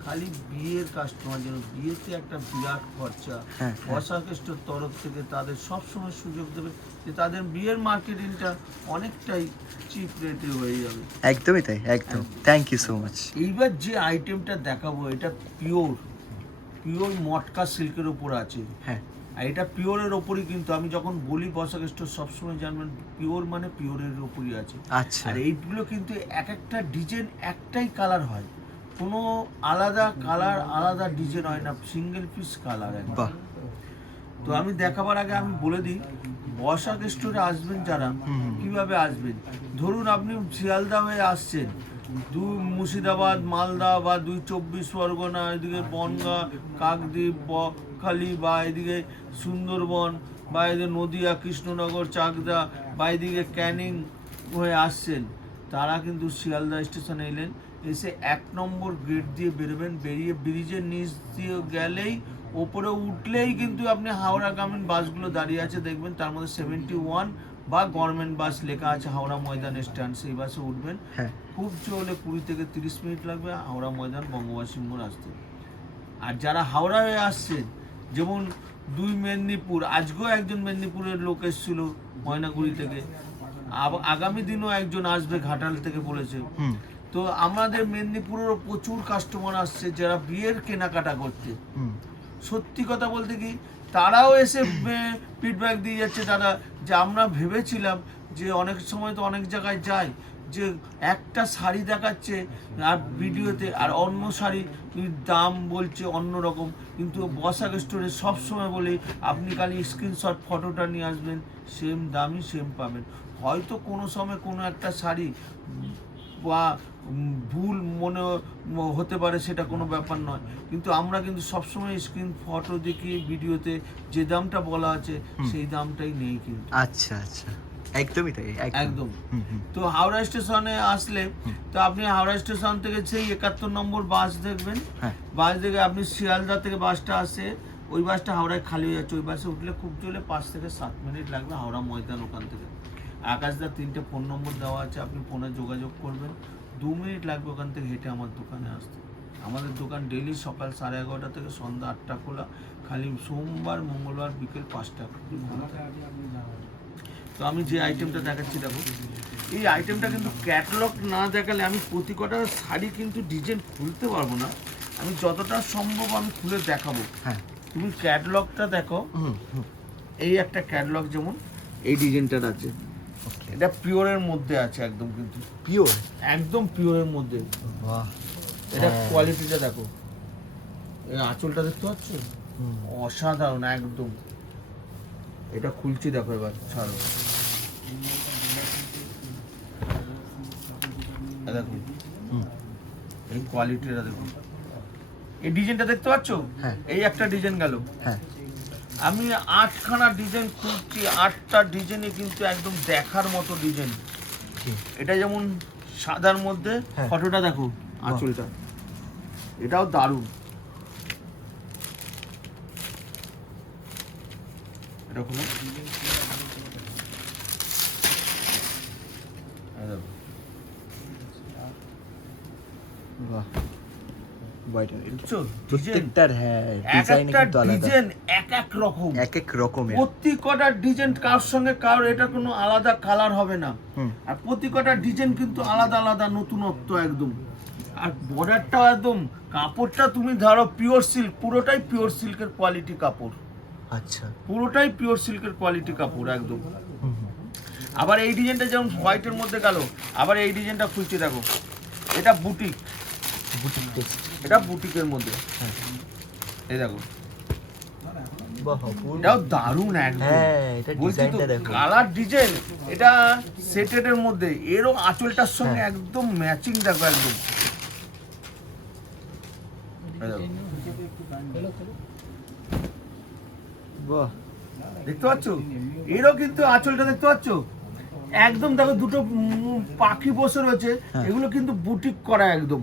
খালি বিয়ের কাস্টমার, যেন বিয়েতে একটা বিরাট খরচা, হ্যাঁ, বসাক স্টোর তরফ থেকে তাদের সবসময় সুযোগ দেবে যে তাদের বিয়ের মার্কেটিংটা অনেকটাই চিপ রেটে হয়ে যাবে। একদমই তাই, একদম। Thank you so much. এইবার যে আইটেমটা দেখাবো, এটা পিওর মটকা সিল্কের উপর আছে। হ্যাঁ, আর এটা পিওরের ওপরই, কিন্তু আমি যখন বলি বসাক স্টোর সবসময় জানবেন পিওর মানে পিওরের ওপরই আছে। আচ্ছা। আর এইগুলো কিন্তু এক একটা ডিজাইন একটাই কালার হয়, কোনো আলাদা কালার আলাদা ডিজাইন হয় না, সিঙ্গেল পিস কালার একদম। বাহ। তো আমি দেখাবার আগে আমি বলে দিই, বসাক স্টোরে আসবেন যারা, কিভাবে আসবেন। ধরুন আপনি শিয়ালদা হয়ে আসছেন, মুর্শিদাবাদ, মালদা বা 24 পরগনা, এদিকে বনগাঁ, কাকদ্বীপ, বকখালি বা এদিকে সুন্দরবন বা এদিকে নদিয়া, কৃষ্ণনগর, চাকদা বা এদিকে ক্যানিং হয়ে আসছেন, তারা কিন্তু শিয়ালদা স্টেশনে এলেন, এসে 1 নম্বর গেট দিয়ে বেরোবেন, বেরিয়ে ব্রিজের নিচ দিয়ে গেলেই, ওপরে উঠলেই কিন্তু আপনি হাওড়াগামী বাসগুলো দাঁড়িয়ে আছে দেখবেন, তার মধ্যে 71 বা গভর্নমেন্ট বাস লেখা আছে হাওড়া ময়দান স্ট্যান্ড, সেই বাসে উঠবেন। হ্যাঁ। খুব চলে 20 থেকে 30 মিনিট লাগবে হাওড়া ময়দান বঙ্গবাসী মোড় আসতে। আর যারা হাওড়া হয়ে আসছেন, যেমন 2 মেদিনীপুর, আজকেও একজন মেদিনীপুরের লোক এসেছিল ময়নাগুড়ি থেকে, আগামী দিনও একজন আসবে ঘাটাল থেকে বলেছে। তো আমাদের মেদিনীপুরেরও প্রচুর কাস্টমার আসছে যারা বিয়ের কেনাকাটা করতে। সত্যি কথা বলতে কি, তারাও এসে ফিডব্যাক দিয়ে যাচ্ছে, দাদা যে আমরা ভেবেছিলাম যে অনেক সময় তো অনেক জায়গায় যাই, যে একটা শাড়ি দেখাচ্ছে আর ভিডিওতে, আর অন্য শাড়ি দাম বলছে অন্য রকম, কিন্তু বসাক স্টোরে সবসময় বলি আপনি খালি স্ক্রিনশট ফটোটা নিয়ে আসবেন, সেম দামই সেম পাবেন। হয়তো কোনো সময় কোনো একটা শাড়ি বা ভুল মনে হতে পারে, সেটা কোনো ব্যাপার নয়, কিন্তু আমরা কিন্তু সবসময় স্ক্রিন ফটো দেখিয়ে ভিডিওতে যে দামটা বলা আছে সেই দামটাই নেই কিন্তু। আচ্ছা আচ্ছা, একদমই তাই, একদম। তো হাওড়া স্টেশনে আসলে, তো আপনি হাওড়া স্টেশন থেকে সেই 71 নম্বর বাস দেখবেন, বাস দেখে আপনি শিয়ালদা থেকে বাসটা আসে, ওই বাসটা হাওড়ায় খালি হয়ে যাচ্ছে, ওই বাসে উঠলে খুব চলে 5 থেকে 7 মিনিট লাগবে হাওড়া ময়দান ওখান থেকে। আকাশদার 3টে ফোন নম্বর দেওয়া আছে, আপনি ফোনে যোগাযোগ করবেন, 2 মিনিট লাগবে ওখান থেকে হেঁটে আমার দোকানে আসতে। আমাদের দোকান ডেইলি সকাল 11:30 থেকে সন্ধ্যা 8টা খোলা, খালি সোমবার মঙ্গলবার বিকেল 5টা খোলা। তো আমি যে আইটেমটা দেখাচ্ছি দেখো, এই আইটেমটা কিন্তু ক্যাটালগ না দেখালে আমি প্রতি কটা শাড়ি কিন্তু ডিজাইন খুলতে পারবো না। আমি যতটা সম্ভব আমি খুলে দেখাবো। হ্যাঁ, তুমি ক্যাটালগটা দেখো। এই একটা ক্যাটালগ, যেমন এই ডিজাইনটার আছে, এটা পিওরের মধ্যে আছে একদম, কিন্তু পিওর, একদম পিওরের মধ্যে। বাহ, এটা কোয়ালিটিটা দেখো, এই আঁচলটা দেখতে পাচ্ছ, অসাধারণ একদম। এটা খুলছি দেখো, এবার ছাড়ো, দেখো এই কোয়ালিটিটা দেখো, এই ডিজাইনটা দেখতে পাচ্ছ? হ্যাঁ। এই একটা ডিজাইন গেল। হ্যাঁ, আমি 8খানা ডিজাইন খুলছি, 8টা ডিজাইনে কিন্তু একদম দেখার মতো ডিজাইন। এটা যেমন সাদার মধ্যে, হ্যাঁ। ফটোটা দেখো, আঁচলটা এটাও দারুণ। এটা খুলো, এই দেখো। বাহ, হোয়াইট দেখছো? প্রত্যেকটার, হ্যাঁ, এক ডিজাইন একটা কিন্তু আলাদা, ডিজাইন এক এক রকম, এক এক রকমের। প্রতি কটা ডিজাইন কার সঙ্গে কার এটা কোনো আলাদা কালার হবে না। আর প্রতি কটা ডিজাইন কিন্তু আলাদা আলাদা নতুনত্ব একদম। আর বর্ডারটাও একদম, কাপড়টা তুমি ধরো পিওর সিল্ক, পুরোটাই পিওর সিল্কের কোয়ালিটি কাপড়, আচ্ছা, পুরোটাই পিওর সিল্কের কোয়ালিটি কাপড় একদম। আবার এই ডিজাইনটা যেমন হোয়াইটের মধ্যে গেল, আবার এই ডিজাইনটা খুলছি দেখো, এটা বুটিক, বুটিক টেক্সট, এটা বুটিকের মধ্যে। এই দেখো, বাহ, অপূর্ব। এটাও দারুণ একদম। হ্যাঁ, এটা বলছি তো, ডিজাইনটা দেখো, কালার ডিজাইন, এটা সেটেড এর মধ্যে, এরও আঁচলটার সঙ্গে হ্যাঁ। একদম ম্যাচিং দেখো একদম। এই দেখো, বাহ, দেখতে পাচ্ছ? এরও কিন্তু আঁচলটা দেখতে পাচ্ছ, একদম দেখো দুটো পাখি বসে রয়েছে, হ্যাঁ। এগুলো কিন্তু বুটিক করা একদম,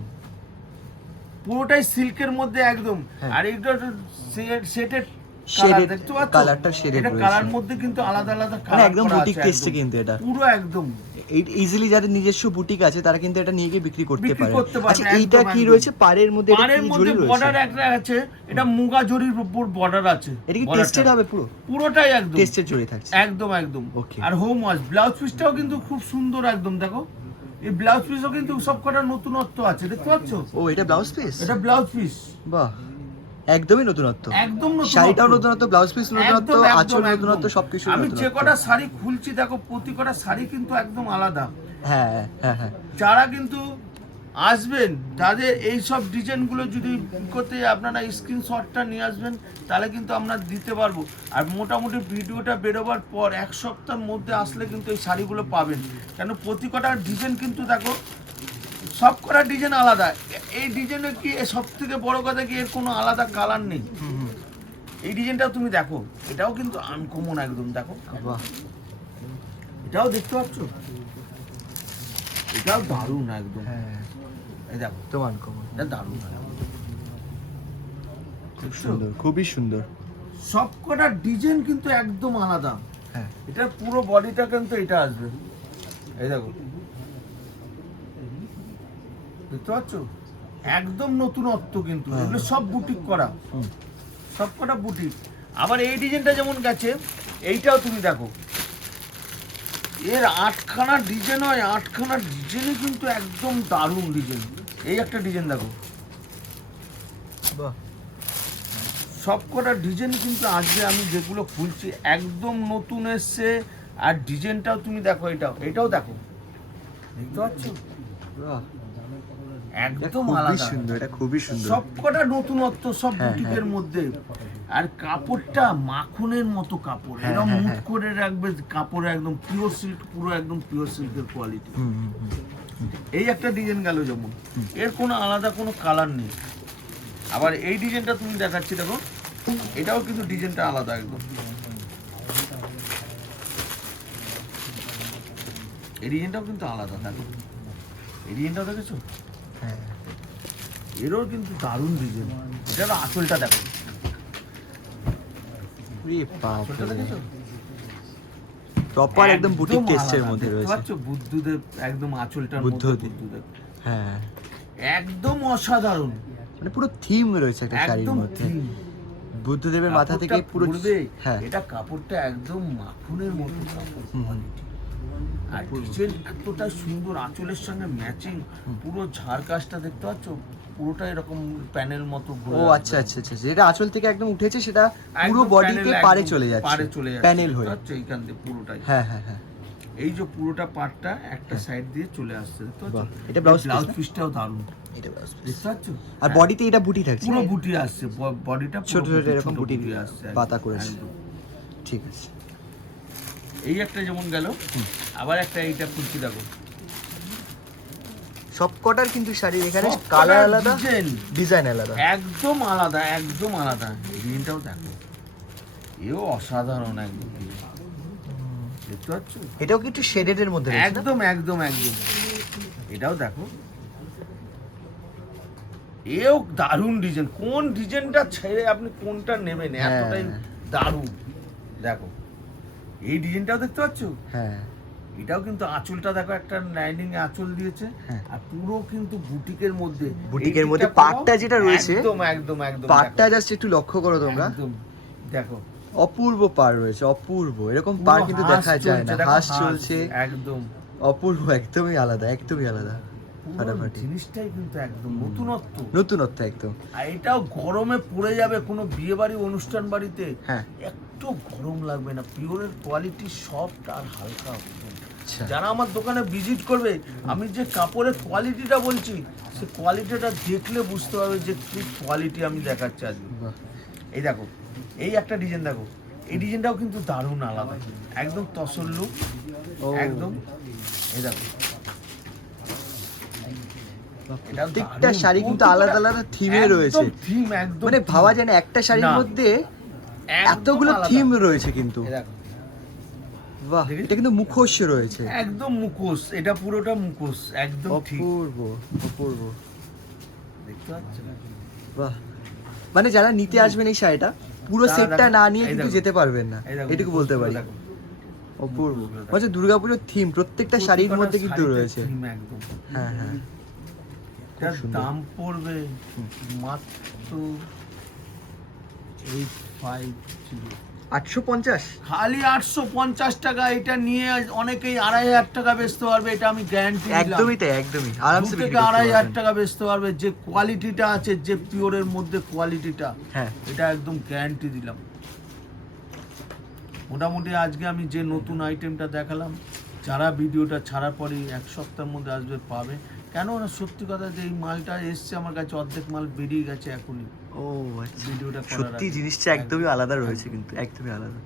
পুরোটাই সিল্কের মধ্যে একদম। হ্যাঁ। আর এইটা সেটেড কালার Shaded, দেখতে পাচ্ছ? কালারটা shaded এটা রয়েছে। কালার মধ্যে কিন্তু আলাদা আলাদা মানে কালার একদম করা বুটিক আছে টেক্সটে একদম। কিন্তু এটা পুরো একদম ইজিলি, যাদের নিজস্ব বুটিক আছে তারা কিন্তু এটা নিয়ে গিয়ে বিক্রি করতে বিক্রি পারে। করতে পারবে, আচ্ছা, একদম, এইটা কি একদম। রয়েছে পাড়ের মধ্যে? এটা পাড়ের কি মধ্যে জড়ি রয়েছে? বর্ডার একটা আছে, এটা মুগা জরির উপর বর্ডার আছে। এটা কি borderটা। টেস্টেড হবে পুরো? পুরোটাই একদম টেস্টেড জড়ি থাকছে। একদম একদম। Okay. আর হোম ওয়াশ ব্লাউজ পিসটাও কিন্তু খুব সুন্দর একদম, দেখো এই ব্লাউজ পিসও কিন্তু সবকটা নতুনত্ব আছে, দেখতে পাচ্ছ? ও, এটা ব্লাউজ পিস? এটা ব্লাউজ পিস বাহ, একদমই নতুনত্ব। একদম নতুন। শাড়িটাও নতুনত্ব, ব্লাউজ পিস নতুনত্ব, একদম, আঁচল একদম, নতুনত্ব, একদম। সবকিছু আমি যে নতুনত্ব। কটা শাড়ি খুলছি দেখো, প্রতি কটা শাড়ি কিন্তু একদম আলাদা। হ্যাঁ, হ্যাঁ, হ্যাঁ, যারা কিন্তু আসবেন তাদের এই সব ডিজাইনগুলো যদি করতে আপনারা স্ক্রিনশটটা নিয়ে আসবেন, তাহলে কিন্তু আমরা দিতে পারবো। আর মোটামুটি ভিডিওটা বেরোবার পর 1 সপ্তাহের মধ্যে আসলে কিন্তু এই শাড়িগুলো পাবেন, কেন প্রতি কটা ডিজাইন কিন্তু দেখো সব কটা ডিজাইন আলাদা। এই ডিজাইনে কি সব থেকে বড় কথা কি, এর কোনো আলাদা কালার নেই। এই ডিজাইনটাও তুমি দেখো, এটাও কিন্তু আনকমন একদম, দেখো বাহ, এটাও দেখতে পাচ্ছ, এটাও দারুণ একদম। হ্যাঁ, এই দেখো, তোমার কমন, এটা দারুণ খুব সুন্দর, খুবই সুন্দর। সব কটা ডিজাইন কিন্তু একদম আলাদা। হ্যাঁ, এটার পুরো বডিটা কিন্তু এটা আসবে, এই দেখো, দেখতে পাচ্ছ? একদম নতুনত্ব কিন্তু, এগুলো সব বুটিক করা, সব কটা বুটিক। আবার এই ডিজাইনটা যেমন গেছে, এইটাও তুমি দেখো, এর 8খানা ডিজাইন হয়, 8খানা ডিজাইনই কিন্তু একদম দারুণ ডিজাইন। এই একটা ডিজাইন দেখো, বাহ, সব কটা ডিজাইন কিন্তু আজকে আমি যেগুলো খুলছি একদম নতুন এসছে। আর ডিজাইনটাও তুমি দেখো, এটাও দেখো, দেখতে পাচ্ছ? বাহ, একদম খুবই আলাদা, সুন্দর, এটা খুবই সুন্দর। সব কটা নতুনত্ব, সব হ্যাঁ, বুটিকের মধ্যে। আর কাপড়টা মাখনের মতো কাপড়, হ্যাঁ, এরকম হ্যাঁ, মুঠ হ্যাঁ। করে রাখবে কাপড়ে, একদম পিওর সিল্ক, পুরো একদম পিওর সিল্কের কোয়ালিটি। হুম, হুম, হুম। এই একটা ডিজাইন গেল যেমন, এর কোনো আলাদা কোনো কালার নেই। আবার এই ডিজাইনটা তুমি দেখাচ্ছি দেখো, এটাও কিন্তু ডিজাইনটা আলাদা একদম। এই ডিজাইনটাও কিন্তু আলাদা, দেখো এই ডিজাইনটাও দেখেছো? হ্যাঁ, এরও কিন্তু দারুণ ডিজাইন। এটার আঁচলটা দেখো, আঁচলটা দেখেছো? প্রপার একদম বুটিক একদম টেস্টের আলাদা, মধ্যে দেখতে রয়েছে। পাচ্ছ? বুদ্ধদেব একদম আঁচলটার মধ্যে বুদ্ধদেব। বুদ্ধদেব, হ্যাঁ, একদম অসাধারণ, মানে পুরো থিম রয়েছে একটা শাড়ির একদম মধ্যে। থিম। বুদ্ধদেবের মাথা থেকে পুরো, পড়বে, হ্যাঁ, এটা কাপড়টা একদম মাখনের মতো কাপড়, quality। আর ডিজাইন এতটা সুন্দর, আঁচলের সঙ্গে ম্যাচিং, পুরো ঝাড়কাশটা দেখতে পাচ্ছ, পুরোটা এরকম প্যানেল মতো ঘুরে ও আসবে। আচ্ছা আচ্ছা আচ্ছা, যেটা আঁচল থেকে একদম উঠেছে সেটা পুরো একদম বডিতে panel পারে একদম চলে যাচ্ছে, পারে চলে যাচ্ছে, প্যানেল হয়ে। দেখতে পাচ্ছ এইখান দিয়ে পুরোটাই। হ্যাঁ হ্যাঁ হ্যাঁ, এই যে পুরোটা পার্টটা একটা সাইড দিয়ে চলে আসছে, দেখতে পাচ্ছ? বাহ, এটা blouse piece ব্লাউজ না? পিসটাও দারুণ, এটা ব্লাউজ পিস। দেখতে পাচ্ছ? আর বডিতে এটা বুটি থাকছে, পুরো বুটি আসছে, বডিটা ছোট ছোট এরকম বুটি আসছে পাতা করেছে। একদম। ঠিক আছে। এই একটা যেমন গেল, আবার একটা এইটা খুলছি দেখো, সব কটার কিন্তু শাড়ির এখানে সব কালার colour আলাদা, design ডিজাইন আলাদা। একদম আলাদা, একদম আলাদা। ডিজাইনটাও দেখো, এও অসাধারণ একদম, দেখতে পাচ্ছ? এটাও কি একটু শেডেড এর মধ্যে রয়েছে না? একদম একদম একদম। এটাও দেখো, এও দারুণ ডিজাইন। কোন ডিজাইনটা ছেড়ে আপনি কোনটা নেবেন, হ্যাঁ। এতটাই দারুণ। দেখো এই ডিজাইনটাও দেখতে পাচ্ছ, হ্যাঁ এটাও কিন্তু আঁচলটা দেখো, একটা লাইনিং এ আঁচল দিয়েছে, হ্যাঁ। আর পুরো কিন্তু বুটিকের মধ্যে, বুটিকের এই মধ্যে দিকটা পাটটা করো, যেটা রয়েছে, একদম একদম একদম পাটটা দেখো, জাস্ট একটু লক্ষ্য করো তোমরা, একদম দেখো, অপূর্ব পার রয়েছে, অপূর্ব। এরকম পুরো পার কিন্তু হাঁস দেখা যায় না, চলছে, দেখো, হাঁস চলছে, একদম অপূর্ব, একদমই আলাদা, একদমই আলাদা, পুরো ফাটাফাটি, জিনিসটাই কিন্তু একদম নতুনত্ব। নতুনত্ব একদম। আর এটাও গরমে পড়ে যাবে কোনো বিয়ে বাড়ি, অনুষ্ঠান বাড়িতে, হ্যাঁ একটু গরম লাগবে না। পিওরের কোয়ালিটি সফট আর হালকা। আচ্ছা, যারা আমার দোকানে ভিজিট করবে, আমি যে কাপড়ের কোয়ালিটিটা বলছি, সে কোয়ালিটিটা দেখলে বুঝতে পারবে যে কি কোয়ালিটি আমি দেখাচ্ছি আজকে। বাহ, এই দেখো, এই একটা ডিজাইন দেখো, এই ডিজাইনটাও কিন্তু দারুণ আলাদা, একদম তসল্লু, ও, একদম। এই দেখো, এটাও প্রত্যেকটা দারুণ। শাড়ি কিন্তু আলাদা আলাদা থিমে রয়েছে, থিম একদম, মানে ভাবা যায় না একটা শাড়ির না, মধ্যে একদম এতগুলো আলাদা। থিম রয়েছে কিন্তু। এই দেখো, বাহ, দেখেছো? এটা কিন্তু মুখোশ রয়েছে, একদম মুখোশ, এটা পুরোটা মুখোশ, একদম ঠিক, অপূর্ব অপূর্ব। দেখতে পাচ্ছ? বাহ, মানে যারা নিতে আসবেন এই শাড়িটা, পুরো তারা সেটটা দেখো, না নিয়ে এই কিন্তু দেখো, যেতে পারবেন না, এই দেখো, এটুকু বলতে পারি। দেখো, অপূর্ব, দেখো। মানে দুর্গাপুজোর থিম প্রত্যেকটা শাড়ির মধ্যে কিন্তু শাড়িতে রয়েছে। theme একদম। হ্যাঁ হ্যাঁ, এটার সুন্দর। দাম পড়বে মাত্র 850, 850। খালি 850 টাকা। এটা নিয়ে অনেকেই 2500 টাকা বেচতে পারবে, এটা আমি গ্যারান্টি দিলাম। একদমই তাই, একদমই আরামসে 2 বিক্রি থেকে করতে 2500 পারবেন। টাকা বেচতে পারবে, যে কোয়ালিটিটা আছে, যে পিওরের মধ্যে কোয়ালিটিটা, হ্যাঁ, এটা একদম গ্যারান্টি দিলাম। মোটামুটি আজকে আমি যে নতুন আইটেমটা দেখালাম, যারা ভিডিওটা ছাড়ার পরেই 1 সপ্তাহের মধ্যে আসবে পাবে। কেন না, সত্যি কথা যে এই মালটা এসছে আমার কাছে, অর্ধেক মাল বেরিয়ে গেছে এখনই ও আচ্ছা, ভিডিওটা করার সত্যি আগে। জিনিসটা একদমই আলাদা রয়েছে কিন্তু, একদমই আলাদা।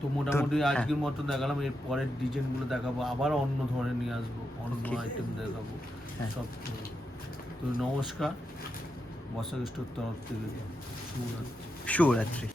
তো মোটামুটি হ্যাঁ। আজকের মতো দেখালাম, এর পরের ডিজাইনগুলো দেখাবো, আবার অন্য ধরনের নিয়ে আসবো, অন্য Okay. আইটেম দেখাবো, হ্যাঁ। সব। তো নমস্কার, বসাক স্টোর তরফ থেকে শুভরাত্রি। শুভরাত্রি।